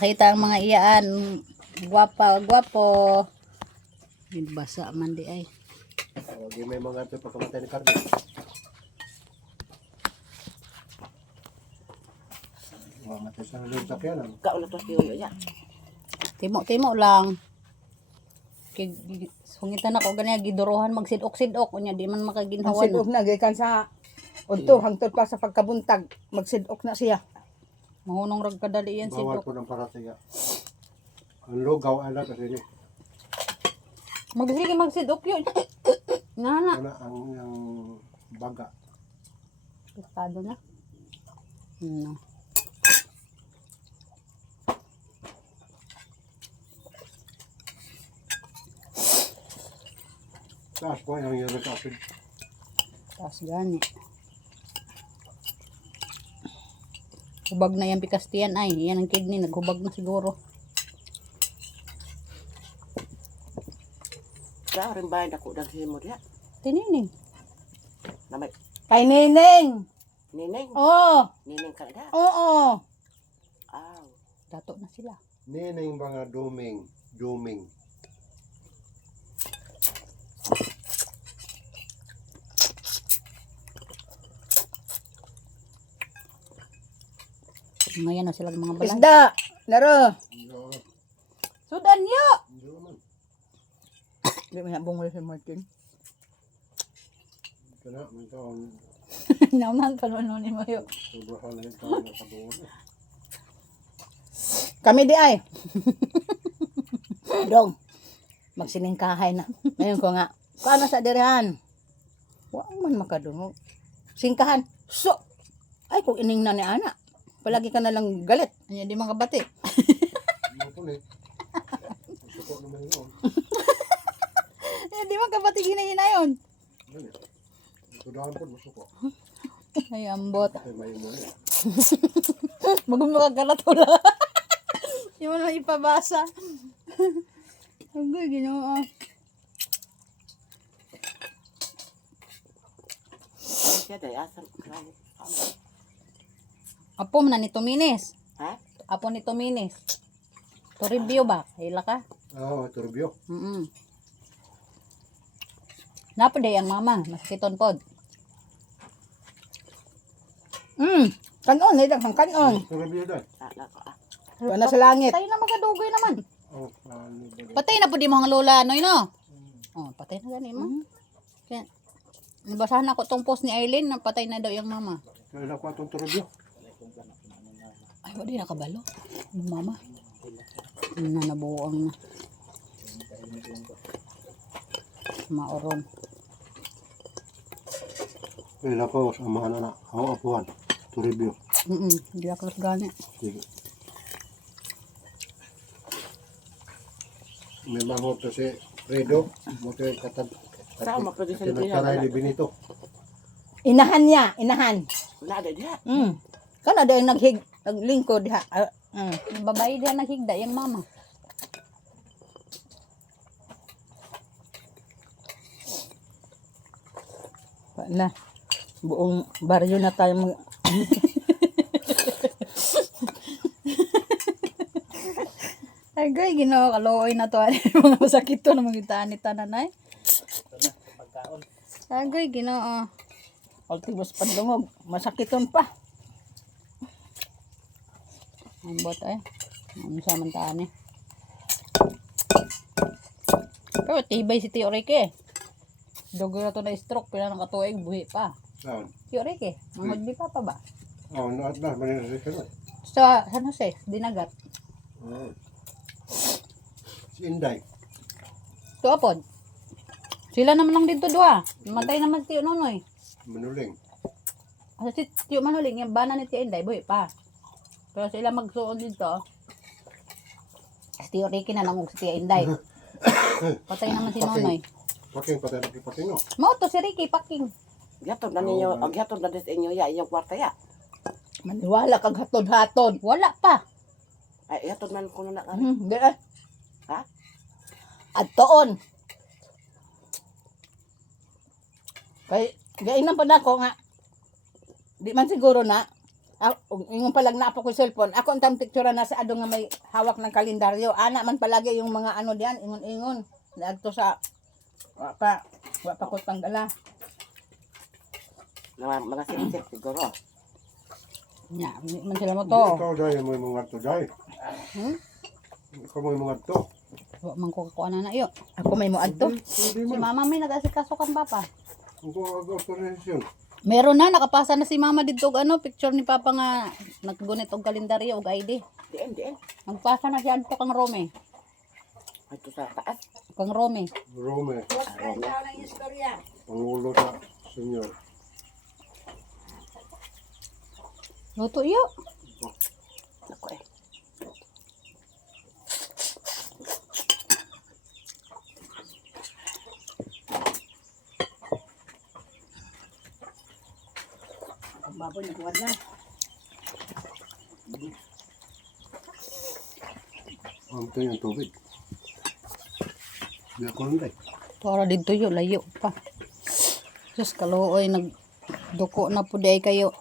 Kita ang mga iyaan. Gwapa, gwapo. Basa man di ay. Hindi may mga ito pagkamatay ni Carmen. Matay sa nalong sakyanan. Kaulat pa siyo ya. Timo lang. Sungitan ako ganyan giduruhan magsidok-sidok unya di man makaginhawan. Magsidok na gikan sa unto hangtod pa sa pagkabuntag magsidok na siya. Mahunong rag kadali yan Bawal sidok. po ng paratiga. Ang lugaw ay na kasi ni. Magsige magsidok yun. Nana. Ano ang baga. Estado na. Taas po yung uric acid. Taas gani. Hubag na yan pikastiyan ay. Yan ang kidney. Naghubag na siguro. Kaya rin bayan ako daghimo diha. Tinining. Namay Kay Neneng. Nineng. Oh, Nineng ka na. oo. Aw. Dato na sila. Nining mga duming. Ngayon na sila mga balay. Isda. Laro. Sudan yo! Di mo na bungol si Martin. Kana, may taon. Naman pa naman ni mo yo. Sobrahan na yung taon na kabuon. Kami di ay. Dong. Magsiningkahay na. Ngayon ko nga. Paano sa dirihan? Wa man makadungog. Singkahan. So. Ay kung ining na ni ana. Palagi ka na lang galit. Anya di mga bati. Ano po ni? Suko naman yun. Anya di mga bati hinahinayon. Tudahan po, masuko. Ay ambot. Ay, may mo niya. Magmumakagatula. Yung mo ipabasa. Agay, ginoo. Kaya day asan krani. Apo man na ni Tuminis. Ha? Apo ni Tuminis. To review ba? Hila ka? Oo, turbyo. Napaday ang mama. Masakiton pod. Kanon. Nidang hang kanon. Turbyo dahil. Ala ko ah. Wala sa langit. Patay na magadugoy naman. Oh, ano ba dahil? Patay na po di mga lola. Ano yun o? Oh, patay na gani mo. Kaya, nabasahan ako tong post ni Aileen na patay na daw yung mama. Kailan ko itong turbyo? Ay, wala nakabalo. Yung mama. Nabuang na. Maoron. Kailan ko sa mga anak. Ako apuhan. Turbyo. Hindi ako gani. Sige. May manghot to si Fredo. Moto yung Saan maproduce ang Tinagtaray ni Benito. Inahan niya. Inahan. Wala da diha. Kana daw yung naglingkod ha. Yung babae diyan naghigda, yung mama. Wala. Buong baryo na tayo mag... Ay, gay, ginoo, kalooy na to. Mga masakit to na magitaan ni tananay. Ay, gay, ginoo. Ultimos pandungog. Masakiton pa. Ang bot ay. Ang samantaan eh. Pero tibay si Tio Ricky. Dugo na to na stroke. Pila nakatuig, buhi pa. Saan? Tio Ricky, mamagdi pa ba? Oo, naat na. Manila si Kero. Sa San Jose, Dinagat. Oo. Si Inday. Tuapod. Sila naman lang dito doa. Matay naman si Tio Nonoy. Manuling. Si Tio Manuling, yung bana ni Tio Inday, buhi pa. Pero sila magsuon dito. Si Tio Ricky na lang si Tio Inday. Patay naman si Nonoy. Paking patay na kipaking no. Mao to si Ricky, paking. Gihatod na ninyo, ang gihatod na din sa inyo ya inyong kwarta ya. Maniwala kag hatod-hatod. Wala pa. Ay ihatod man kuno na ka. Di eh. Ha? At toon. Kay, gainan pa na ko nga. Di man siguro na. Yung palag na po ko cellphone. Ako ang picture na sa ado nga may hawak ng kalendaryo. Ana man palagi yung mga ano diyan, ingon-ingon. Naagto sa wa pa ko tanggala. Mga sinisip siguro. Nya, man sila mo to. Ikaw dahil mo yung mga to dahil. Hmm? Ikaw mo yung mga to. Wa man ko kuha na iyo. Ako may muad to. Hindi Si man. mama may nag-asikaso kan papa. Kung authorization. Meron na nakapasa na si mama dito og ano picture ni papa nga naggunit og kalendaryo og ID. Diin. Nagpasa na siya adto kang Rome. Ito sa taas. Kang Rome. Rome. Rome. Pangulo sa senyor. Luto iyo. Ako eh. Ang baboy nagkuwad na. Ito yung tubig. Hindi ako nunday. Para dito yo layo pa. Just kaluoy nagduko na pud ay kayo.